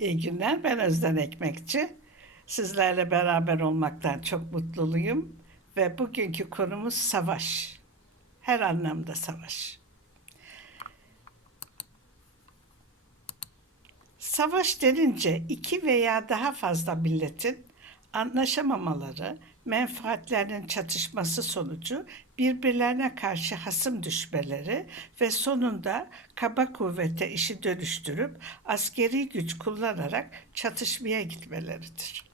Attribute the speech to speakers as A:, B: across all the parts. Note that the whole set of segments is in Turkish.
A: İyi günler. Ben Özden Ekmekçi. Sizlerle beraber olmaktan çok mutluyum. Ve bugünkü konumuz savaş. Her anlamda savaş. Savaş denince iki veya daha fazla milletin anlaşamamaları, menfaatlerinin çatışması sonucu birbirlerine karşı hasım düşmeleri ve sonunda kaba kuvvete işi dönüştürüp askeri güç kullanarak çatışmaya gitmeleridir.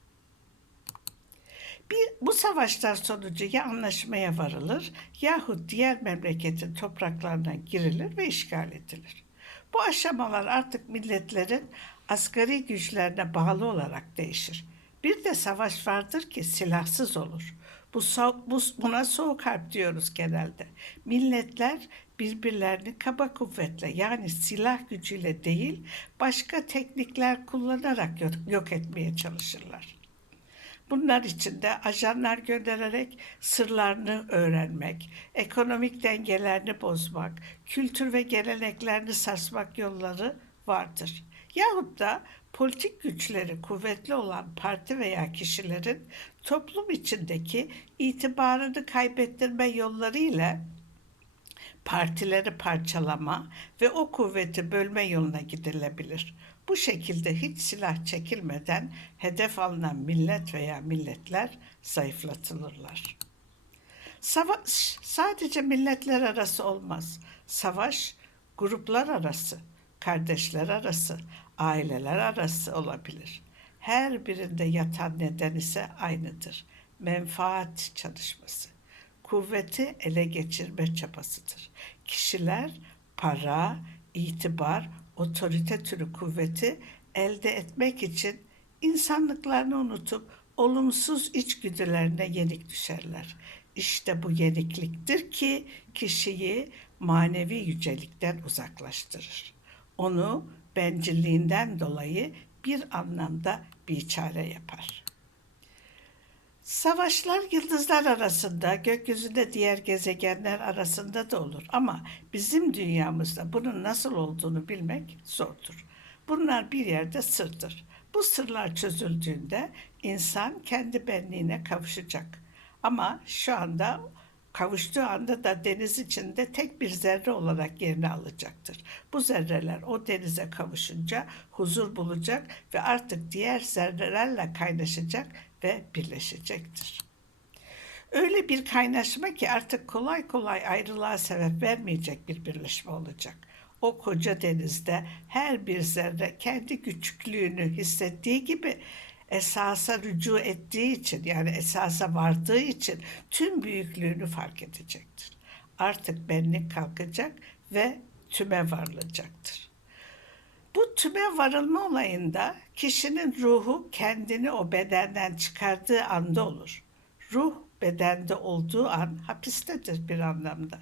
A: Bir, bu savaşlar sonucu ya anlaşmaya varılır yahut diğer memleketin topraklarına girilir ve işgal edilir. Bu aşamalar artık milletlerin asgari güçlerine bağlı olarak değişir. Bir de savaş vardır ki silahsız olur. Bu, bu buna soğuk harp diyoruz genelde. Milletler birbirlerini kaba kuvvetle yani silah gücüyle değil başka teknikler kullanarak yok, yok etmeye çalışırlar. Bunlar içinde ajanlar göndererek sırlarını öğrenmek, ekonomik dengelerini bozmak, kültür ve geleneklerini sarsmak yolları vardır. Yahut da politik güçleri kuvvetli olan parti veya kişilerin toplum içindeki itibarını kaybettirme yollarıyla partileri parçalama ve o kuvveti bölme yoluna gidilebilir. Bu şekilde hiç silah çekilmeden hedef alınan millet veya milletler zayıflatılırlar. Savaş sadece milletler arası olmaz. Savaş gruplar arası, kardeşler arası, aileler arası olabilir. Her birinde yatan neden ise aynıdır. Menfaat çalışması kuvveti ele geçirme çabasıdır. Kişiler para, itibar, otorite türü kuvveti elde etmek için insanlıklarını unutup olumsuz içgüdülerine yenik düşerler. İşte bu yenikliktir ki kişiyi manevi yücelikten uzaklaştırır. Onu bencilliğinden dolayı bir anlamda biçare yapar. Savaşlar yıldızlar arasında, gökyüzünde diğer gezegenler arasında da olur. Ama bizim dünyamızda bunun nasıl olduğunu bilmek zordur. Bunlar bir yerde sırdır. Bu sırlar çözüldüğünde insan kendi benliğine kavuşacak. Ama şu anda kavuştuğu anda da deniz içinde tek bir zerre olarak yerini alacaktır. Bu zerreler o denize kavuşunca huzur bulacak ve artık diğer zerrelerle kaynaşacak ve birleşecektir. Öyle bir kaynaşma ki artık kolay kolay ayrılığa sebep vermeyecek bir birleşme olacak. O koca denizde her bir zerre kendi küçüklüğünü hissettiği gibi esasa rücu ettiği için yani esasa vardığı için tüm büyüklüğünü fark edecektir. Artık benlik kalkacak ve tüme varılacaktır. Bu tüme varılma olayında kişinin ruhu kendini o bedenden çıkardığı anda olur. Ruh bedende olduğu an hapistedir bir anlamda.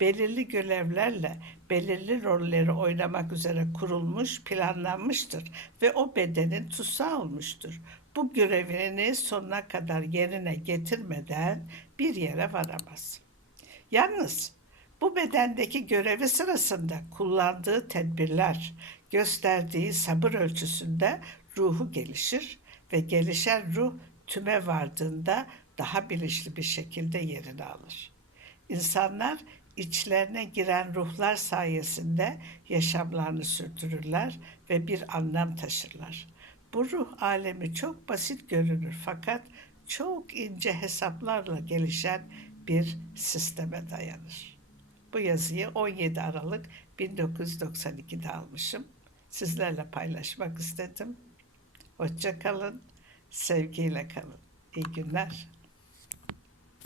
A: Belirli görevlerle belirli rolleri oynamak üzere kurulmuş, planlanmıştır ve o bedenin tutsağı olmuştur. Bu görevini sonuna kadar yerine getirmeden bir yere varamaz. Yalnız bu bedendeki görevi sırasında kullandığı tedbirler, gösterdiği sabır ölçüsünde ruhu gelişir ve gelişen ruh tüme vardığında daha bilinçli bir şekilde yerini alır. İnsanlar içlerine giren ruhlar sayesinde yaşamlarını sürdürürler ve bir anlam taşırlar. Bu ruh alemi çok basit görünür fakat çok ince hesaplarla gelişen bir sisteme dayanır. Bu yazıyı 17 Aralık 1992'de almışım. Sizlerle paylaşmak istedim. Hoşça kalın, sevgiyle kalın. İyi günler.